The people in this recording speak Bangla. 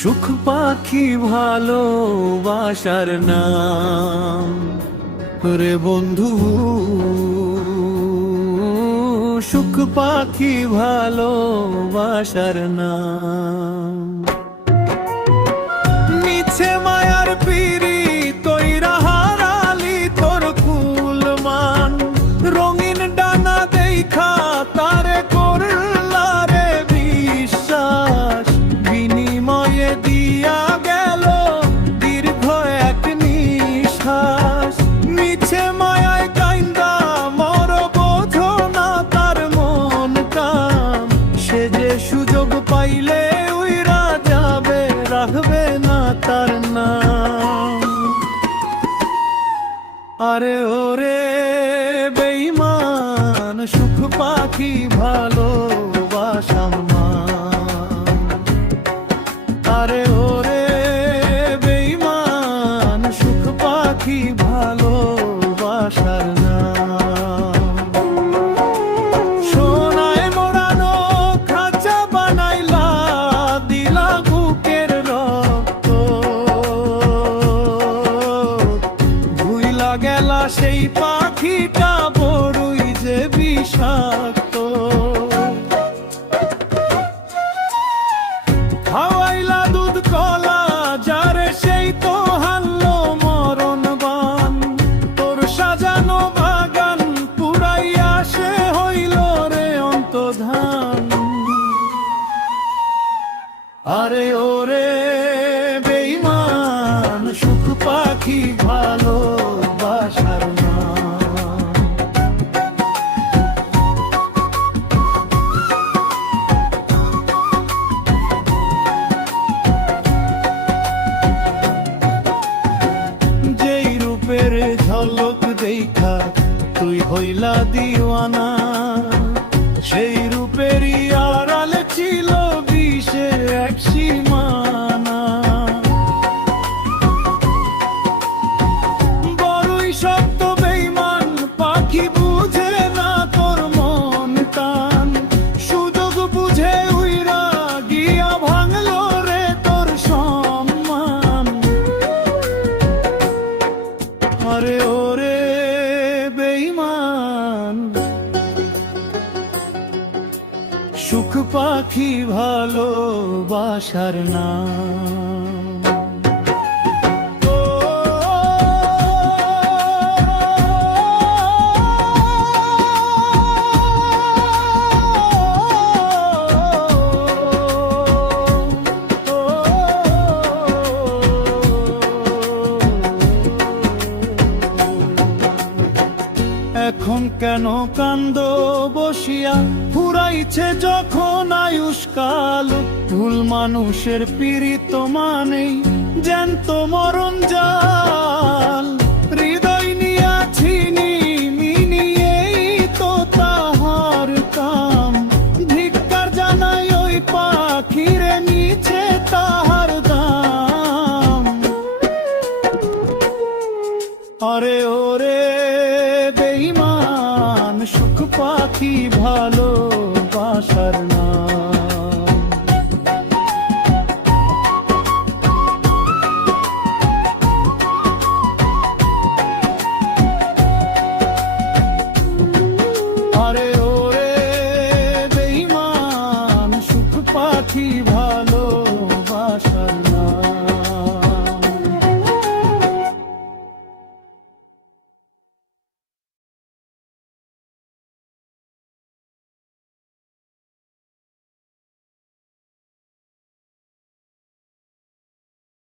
সুখ পাখি ভালোবাসার নাম রে বন্ধু, সুখ পাখি ভালোবাসার নাম। মিছে মায়ার পিরি তৈরা হারালি তোর কুলমান, রঙিন ডানা দেখা তারে করলা রে বিশ্বাস, বিনিময়ে দিয়া গেল দীর্ঘ এক নিঃশ্বাস। মিছে মায়ায় কাইন্দা মর বোঝো না তার মন কাম, সে যে সুযোগ পাইলে উইরা যাবে রাখবে না তার নাম। আরে ওরে বেঈমান সুখ পাখি ভালোবাসার নাম। আরে ওরে বেঈমান সুখ পাখি ভালোবাসার নাম। সোনায় মোড়ানো খাঁচা বানাইলা দিলা বুকের রক্ত, ভুইলা গেলা সেই পাখিটা বড়ই যে বিষাক্ত। খাওয়াইলা দুধ কলা যারে সেই তো হারলো মরণ বান, তোর সাজানো বাগান পুরাইয়া সে হইল রে অন্তর্ধান। আরে ওরে বেঈমান সুখ পাখি ভালোবাসার নাম। যেই রূপের ঝলক দেখা তুই হইলা দিওয়ানা, সেই রূপেরই আড়ালে ছিল বিষের এক সীমানা। বড়ই শক্ত বেঈমান পাখি বুঝে না তোর মন টান, সুযোগ বুঝে উইরা গিয়া ভাঙলো রে তোর সম্মান। আরে ওরে বেঈমান সুখ পাখি ভালোবাসার নাম। এখন কেন কান্দ বসিয়া, ফুরাইছে যখন আয়ুষ্কাল, ভুল মানুষের পীড়িত মানেই জ্যান্ত মরণ জাল। হৃদয় নিয়াছি মিনিয়েই তো তাহার কাম, ধিক্কার জানাই ওই পাখিরে নিচে তাহার দাম। আরে ওরে বেঈমান সুখ পাখি ভালোবাসার নাম। আরে